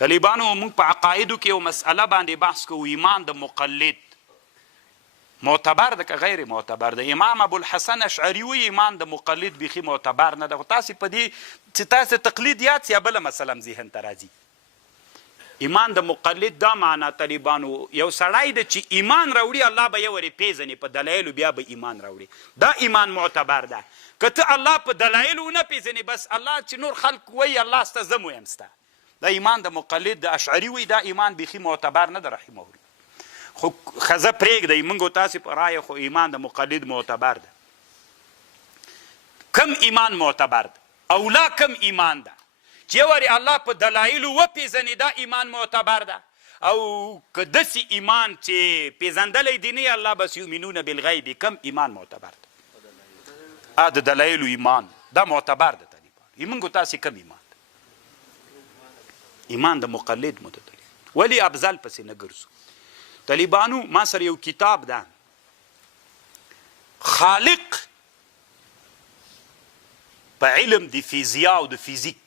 طالبانو موږ په عقایدو کې یو مسأله باندې بحث کوو، ایمان د مقلد معتبر ده که غیر معتبر ده؟ امام ابوالحسن اشعري وایي ایمان د مقلد بیخي معتبر نه ده. خو تاسې په دې چې تاسې تقلید یاد سي یا بله مسله هم ذهن ته راځي. ایمان د مقلد دا معنا طالبانو یو سړی ده چې ایمان راوړي، الله به یې ورې پیژني په دلایلو، بیا به ایمان راوړي. دا ایمان معتبر ده. که ته الله په دلایلو ونه پیژنې، بس الله چې نور خلق وایي الله سته زه م ویم سته. دا ایمان د مقلد د اشعري وایي دا ایمان بیخي معتبر نه ده رحمه الله. خو ښځه پرېږدئ، موږ او تاسې په رایه خو ایمان د مقلد معتبر ده. کم ایمان معتبر ده؟ اولا کم ایمان ده چې یوارې الله په دلایلو وپېژنې، دا ایمان معتبر ده. او که داسې ایمان چې پېژندلی دی نه الله بس یؤمنون بالغیب، کم ایمان معتبر ده؟ د دلایلو ایمان دا معتبر ده. طالبان موږ او تاسې کم ایمان ده؟ ایمان د مقلد متدلی. ولې افضل پسې نه ګرځو؟ طالبانو ما سره یو کتاب ده، خالق په علم د فیزیا او د فیزیک.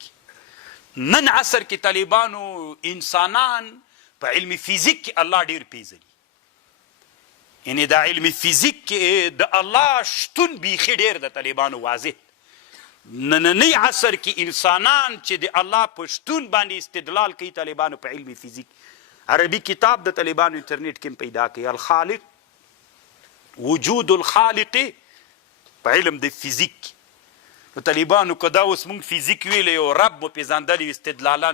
نن عصر کې طالبانو انسانان په علم فیزیک کې الله ډیر پیژني. یعنی دا علم فیزیک کې د الله شتون بیخي ډیر د طالبانو واضح. نننی عصر کې انسانان چې د الله په شتون باندې استدلال کوي طالبانو په علم فیزیک. عربي کتاب د طالبانو انټرنیټ کې پیدا کوي، الخالق وجود الخالق په علم د فیزیک. نو طالبانو که دا اوس موږ فیزیک ویلی او رب مو پېژندلی استدلالا،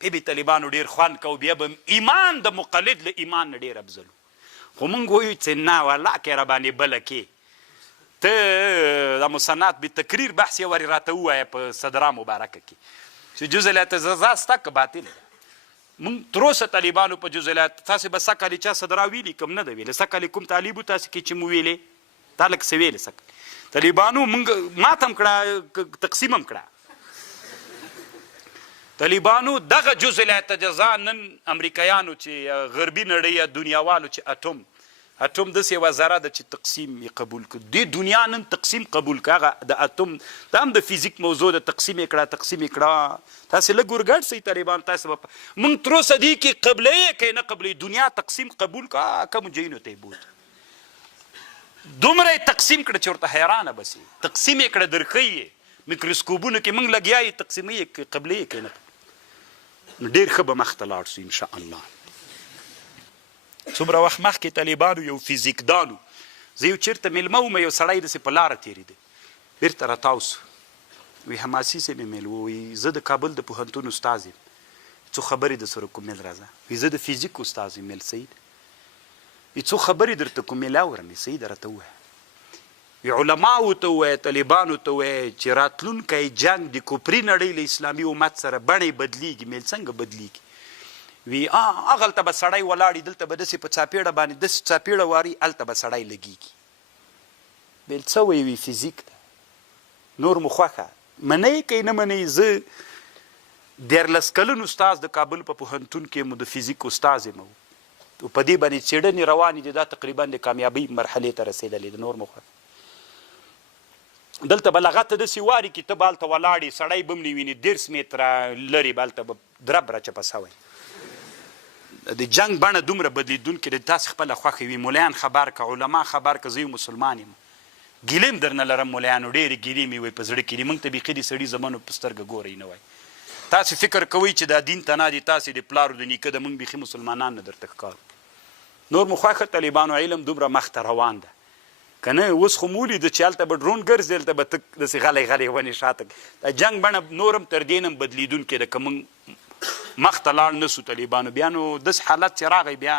به طالبانو ډېر خوند کوو، بیا به ایمان د مقلد له ایمان نه ډېر افضل. خو موږ وایو چې نه والله کې راباندې بله کې ته د مسنات بتکریر بحث یې ورې راته ووایه په صدرا مبارکه کې چې جز الاعتزازات ستا که باطله ده. مونږ تر اوسه طالبانو په جزئیات تاسې به سږ کال چا صدرا ویلي کوم نه ده ویلی. سږ کال کوم طالب و تاسې کې چې مو ویلې تا لږ څه ویلې سږ طالبانو مونږ ماته هم کړه تقسیم هم کړه. طالبانو دغه جزء الاعتجازا نن امریکایانو چې غربي نړۍ یا دنیاوالو چې اټوم داسې یوه ذره ده چې تقسیم یې قبول کړو. دې دنیا نن تقسیم قبول کړه. هغه د اټوم دا هم د فیزیک موضوع ده، تقسیم یې کړه. تاسې لږ ورګډ سئ طالبان. تاسې به موږ تر اوسه دې کې قبله یې که نه قبله دنیا تقسیم قبول کړه، کمو ځایونو ته یې بوت. دومره یې تقسیم کړه چې ورته حیرانه به سي. تقسیم یې کړه درښیي یې میکروسکوپونو کې موږ لګیا یې تقسیموي یې قبله یې که نه. ډېر ښه به مخته لاړ سو انشاءالله. څومره وخت مخکې طالبانو یو فیزیکدانو، زه یو چېرته میلمه وم، یو سړی داسې په لاره تېرېده، بېرته راتاو سو. وی حماسي صاحب یې میلمه وی زه د کابل د پوهنتون استاد یم، څو خبرې در سره کوم میل راځه. وی زه د فیزیک استاد یم. میل سید وی څو خبرې درته کوم میل اورم. سید راته ووایه. وی علماو ته ووایه، طالبانو ته ووایه چې راتلونکی جنګ د کفري نړۍ له اسلامي امت سره بڼې بدلیږي. میل څنګه بدلیږي؟ وی هغلته به سړی ولاړي، دلته به داسې په څاپېړه باندې داسې څاپېړه واري، هلته به سړی لګېږي. ویل څه وایي؟ وی فیزیک ده. نور مو خوښه منئ که نه منئ. زه 14 کلن استاز د کابل په پوهنتون کې مو د فیزیک استاز یم او په دې باندې څېړنې روانې دي. دا تقریبا د کامیابۍ مرحلې ته رسېدلې ده. نور مو خوښه دلته به لغته داسې واري کې ته به هلته ولاړې، سړی به هم نه ویني، 10 متره لرې به هلته به درب راچپه سوی. د جنګ بڼه دومره بدلیدونکې ده. تاسې خپله خوښه وي، ملیان خبر که، علما خبر که، زه یو مسلمان یم. ګیلې هم درنه لرم ملیانو، ډېرې ګیلې مې وایي په زړه کې دي. موږ ته بیخي د سړي زمنو په سترګه ګورئ نه وایي. تاسې فکر کوئ چې دا دین ته نه دي، تاسې د پلارو د نیکه د موږ بیخي مسلمانان نه درته ښکارو. نور مو خوښه طالبانو علم دومره مخته روان ده که نه؟ اوس خو مو ولیده چې هلته به ډرون ګرځي، هلته به ته داسې غلی غلی ونې شاته. دا جنګ بڼه نور هم تر دې نه هم بدلیدونکې ده. که موږ مخته لاړ نه سو طالبانو، بیا نو داسې حالت چې راغی بیا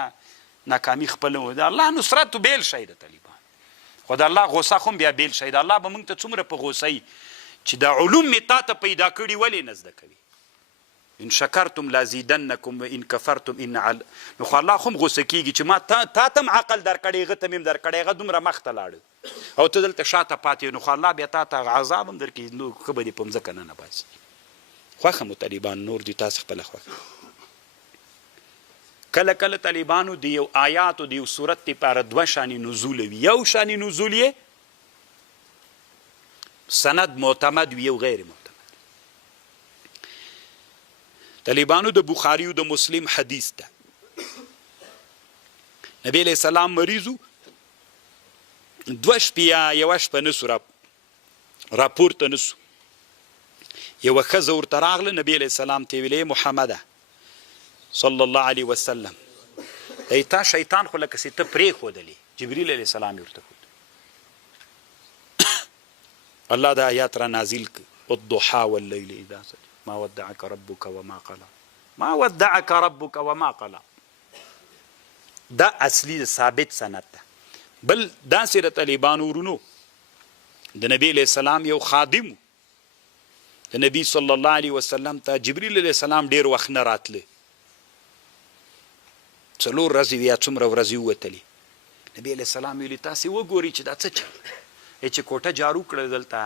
ناکامي خپله. د الله نصرت بیل شی د طالبان، خو د الله غوسه خو هم بیا بیل شی. د الله به موږ ته څومره په غوسه یي چې دا علوم مې تا ته پیدا کړي ولې نه زده کوي. ان شکرتم لازیدنکم و ان کفرتم ان نو خو الله خو هم غوسه کېږي چې ما تا ته هم عقل درکړی، هغه ته مې هم درکړی، هغه دومره مخته لاړه او ته دلته شاته پاتې. نو خو الله بیا تا ته عذاب هم درکوي. نو ښه به دې په مځکه نه باسي. خوښه مو طالبان، نور دي تاسې خپله خوښه. کله کله طالبانو د یو آیاتو د یو صورت دپاره 2 شانې نزول وي. یو شانې نزول یې سند معتمد وي، یو غیر معتمد. طالبانو د بخاري او د مسلم حدیث ده. نبی علیہ السلام مریضو 2 شپې یا 1 شپه نسو راپورته نسو. یوه ښځه ورته راغله، نبی علیہ السلام ته ویلې محمده صلی الله علیه وسلم تا شیطان خو لکه سې ته پرېښودلې. جبریل علیہ السلام یې ورته ښود. الله دا آیات را نازل کړ والضحى واللیل اذا سجى ما ودعك ربك وما قلى ما ودعك ربك وما قلى. دا اصلي ثابت سند ده. بل داسې د طالبانو ورونو د نبی علیہ السلام یو خادم د نبی صلی الله علیه وسلم ته جبریل علیہ السلام ډیر وخت نه راتله، 4 ورځې یا څومره ورځې ووتلې. نبی علیہ السلام ویلي تاسې وګورئ چې دا څه چل چې کوټه جارو کړه، دلته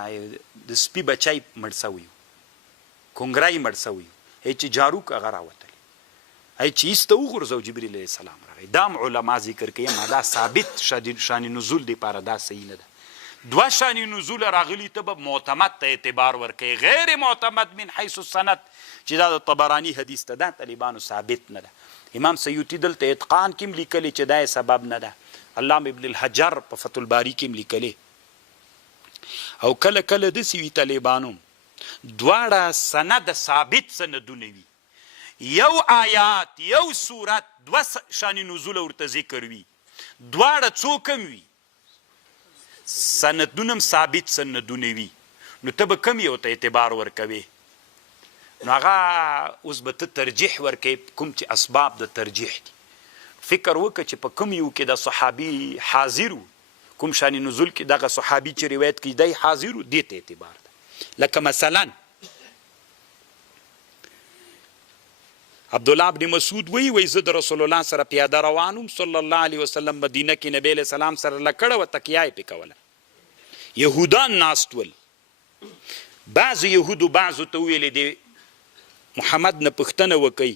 د سپي بچی مړ سوی، کونګرای مړ سوی، چې جارو که هغه راوتلی، چې ایسته وغورځو. جبریل علیہ السلام راغی. دا علما ذکر کوي ما دا ثابت شان نزول دپاره دا صحیح نه ده. 2 شان نزول راغلي ته به معتمد ته اعتبار ورکوي، غیر معتمد من حیث السند چې دا د طبراني حدیث ته دا طالبانو ثابت نه ده. امام سیوطي دلته اتقان کې هم لیکلی چې دا سبب نه ده. علامه ابن الحجر په فتح الباري کې هم لیکلی. او کله کله داسې وي طالبانو دواړه سند ثابت سندونه وي، یو آیات یو سورت 2 شان نزول ورته ذکر وي، دواړه څو کم وي سندونه هم ثابت سندونه وي، نو ته به کم یو ته اعتبار ورکوي؟ نو هغه اوس به ته ترجیح ورکوي کوم چې اسباب د ترجیح دي. فکر وکړه چې په کوم یو کې د صحابي حاضر و، کوم شان نزول کې دغه صحابي چې روایت کوي دی حاضر و، دې ته اعتبار ده. لکه مثلا عبدالله ابن مسعود وی زه د رسول الله سره پیاده روانم صلی الله علیه وسلم مدینه کې، نبی علیہ السلام سره لکړه و تکیه یې پې کوله. یهودان ناست ول، بعضو یهودو بعضو ته ویلې دی محمد نه پوښتنه وکئ،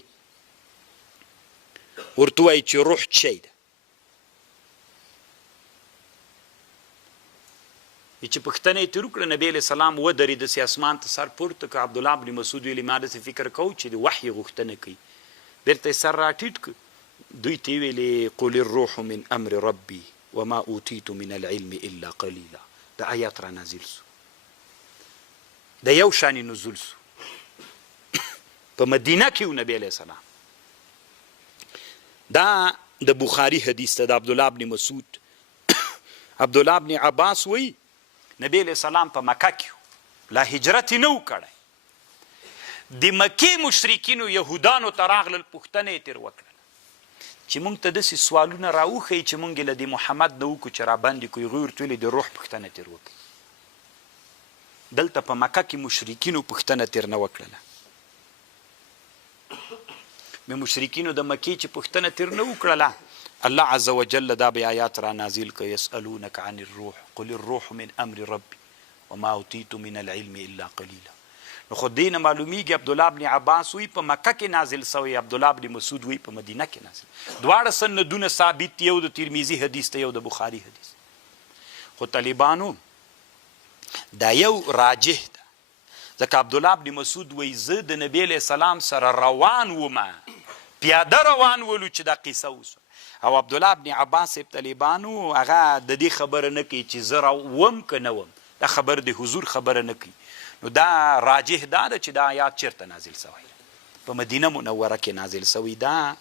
ورته وایي چې روح څه شی ده. چې پوښتنه یې ترې وکړه، نبی علیہ السلام ودرېد، داسې اسمان ته سر پورته که. عبدالله ابن مسعود ویلي ما داسې فکر کوو چې د وحي غوښتنه کوي. بیرته یې سر راټیټ کړ، دوی ته یې ویلې قل الروح من امر ربي وما اوتیت من العلم الا قلیلا. د آیات را نازل سو، د یو شان نزول سو په مدینه کې و نبی علیہ السلام. دا د بخاري حدیث ته د عبدالله ابن مسعود. عبدالله ابن عباس وی نبی علیہ السلام په مکه کې لا هجرت نه و کړی، د مکې مشرکینو یهودانو ته راغلل، پوښتنه یې ترې وکړله چې موږ ته داسې سوالونه راوښیي چې موږ یې له د محمد نه وکړو چې راباندې کړو. هغوی ورته ویلې د روح پوښتنه ترې وکړي. دلته په مکه کې مشرکینو پوښتنه ترې نه وکړله. مشرکینو د مکې چې پوښتنه ترې نه وکړله، الله عز وجل دا بیا آیات را نازل کړه یسألونک عن الروح قل الروح من امر ربي وما اوتیت من العلم الا قلیلا. نو خو دې نه معلومیږي عبدالله ابن عباس وی په مکه کې نازل سوی، عبدالله ابن مسعود وی په مدینه کې نازل. دواړه سندونه ثابت، یو د ترمذي حدیث ته یو د بخاري حدیث. خو طالبانو دا یو راجح ده، ځکه عبدالله ابن مسعود وی زه د نبی علیہ السلام سره روان ومه، پیاده روان ولو چې دا قصه وسوه. او عبدالله ابن عباس طالبانو هغه د دې خبره نه کوي چې زه وم که نه وم، دا خبر د حضور خبره نه کوي. نو دا راجح دا ده چې دا آیات چیرته نازل سوی؟ په مدینه منوره کې نازل سوی. دا